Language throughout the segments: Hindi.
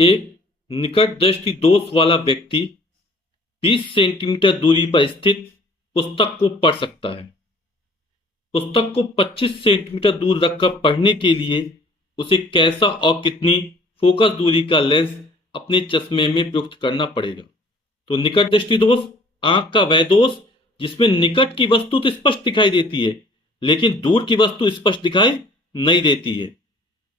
एक निकट दृष्टि दोष वाला व्यक्ति 20 सेंटीमीटर दूरी पर स्थित पुस्तक को पढ़ सकता है। पुस्तक को 25 सेंटीमीटर दूर रखकर पढ़ने के लिए उसे कैसा और कितनी फोकस दूरी का लेंस अपने चश्मे में प्रयुक्त करना पड़ेगा। तो निकट दृष्टि दोष आंख का वह दोष जिसमें निकट की वस्तु तो स्पष्ट दिखाई देती है लेकिन दूर की वस्तु स्पष्ट दिखाई नहीं देती है।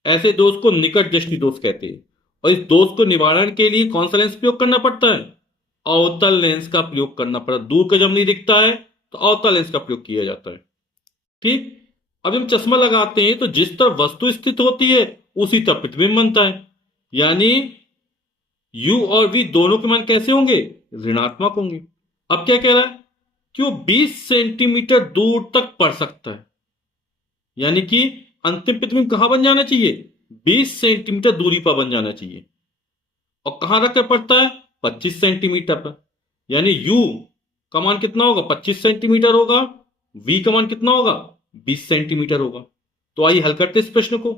ऐसे दोष को निकट दृष्टि दोष कहते हैं। और इस दोष को निवारण के लिए कौन सा लेंस प्रयोग करना पड़ता है? अवतल लेंस का प्रयोग करना पड़ता है। दूर का जब नहीं दिखता है तो अवतल लेंस का प्रयोग किया जाता है। ठीक, अब हम चश्मा लगाते हैं तो जिस तरफ वस्तु स्थित होती है उसी तरफ प्रतिबिंब बनता है। यानी u और v दोनों के मान कैसे होंगे? ऋणात्मक होंगे। अब क्या कह रहा है कि वो 20 सेंटीमीटर दूर तक पढ़ सकता है, यानी कि अंतिम प्रतिबिंब कहां बन जाना चाहिए? 20 सेंटीमीटर दूरी पर बन जाना चाहिए। और कहां रखकर पढ़ता है? 25 सेंटीमीटर पर। यानी u का मान कितना होगा? 25 सेंटीमीटर होगा। v का मान कितना होगा? 20 सेंटीमीटर होगा। तो आइए हल करते इस प्रश्न को।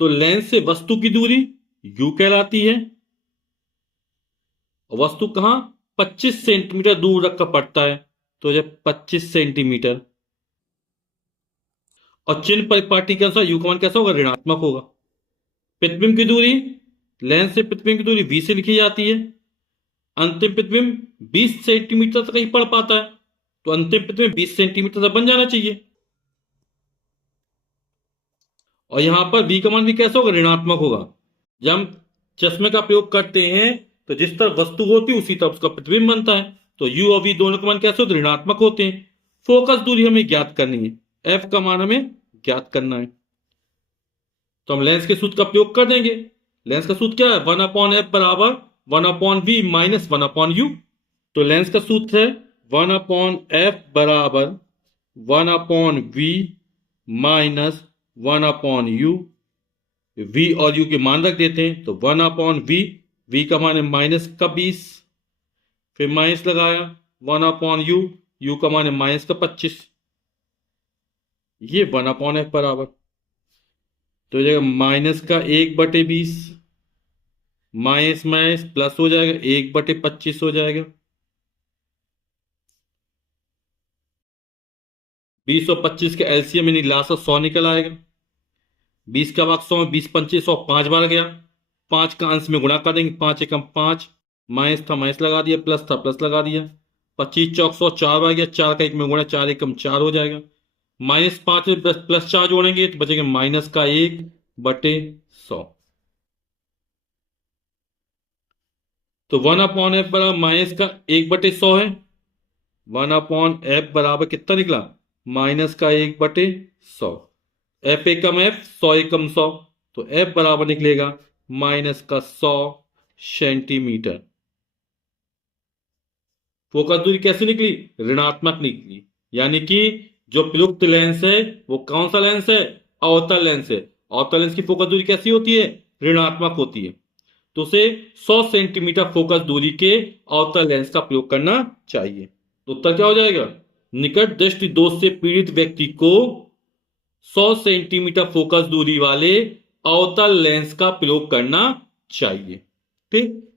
तो लेंस से वस्तु की दूरी u कहलाती है। वस्तु कहां? 25 सेंटीमीटर दूर रखकर पड़ता है, तो जब 25 सेंटीमीटर। और चिन्ह परिपाटी के अनुसार u का मान कैसा होगा? ऋणात्मक होगा। प्रतिबिंब की दूरी, लेंस से प्रतिबिंब की दूरी v से लिखी जाती है। अंतिम प्रतिबिंब 20 सेंटीमीटर तक ही पढ़ पाता है, तो अंतिम प्रतिबिंब 20 सेंटीमीटर तक बन जाना चाहिए। और यहां पर v का मान भी कैसा होगा? ऋणात्मक होगा। जब हम चश्मे का प्रयोग करते हैं तो जिस तरफ वस्तु होती है उसी तरफ उसका प्रतिबिंब बनता है। तो u और v दोनों के मान कैसे होते हैं? ऋणात्मक होते हैं। फोकस दूरी हमें ज्ञात करनी है, f का मान हमें ज्ञात करना है। तो हम लेंस के सूत्र का प्रयोग कर देंगे। लेंस का सूत्र क्या है? 1/f बराबर 1/v माइनस 1/u। तो लेंस का सूत्र है 1/f बराबर 1/v माइनस 1/u। v और u के मान रख देते हैं। तो 1/v, v का मान है माइनस का 20, फिर माइनस लगाया 1/u, u का मान है माइनस का 25। ये 1/f बराबर, तो हो जाएगा माइनस का 1/20, माइनस माइनस प्लस हो जाएगा 1/25 हो जाएगा। 20 और 25 के एलसीएम यानी लास्ट 100 निकल आएगा। 20 का भाग 100, 20 पंचे 100, 5 बार गया। 5 का अंश में गुणा कर देंगे, 5 एकम 5, माइनस था माइनस लगा दिया, प्लस था प्लस लगा दिया। 25 चौक 100, 4 बार गया। 4 का 1 में गुणा, 4 एकम 4 हो जाएगा। -5 में प्लस 4 जोड़ेंगे तो बचेगा माइनस का 1/100। तो 1/f बराबर माइनस का 1/100 है। 1/f बराबर कितना निकला? माइनस का 1/100। f एकम f, 100 एकम 100, तो f बराबर निकलेगा माइनस का 100 सेंटीमीटर। फोकस दूरी कैसे निकली? ऋणात्मक निकली। यानी कि जो प्रयुक्त लेंस है वो कौन सा लेंस है? अवतल लेंस है। अवतल लेंस की फोकस दूरी कैसी होती है? ऋणात्मक होती है। तो उसे 100 सेंटीमीटर फोकस दूरी के अवतल लेंस का प्रयोग करना चाहिए। तो उत्तर क्या हो जाएगा? निकट दृष्टि दोष से पीड़ित व्यक्ति को 100 सेंटीमीटर फोकस दूरी वाले अवतल लेंस का प्रयोग करना चाहिए। ठीक।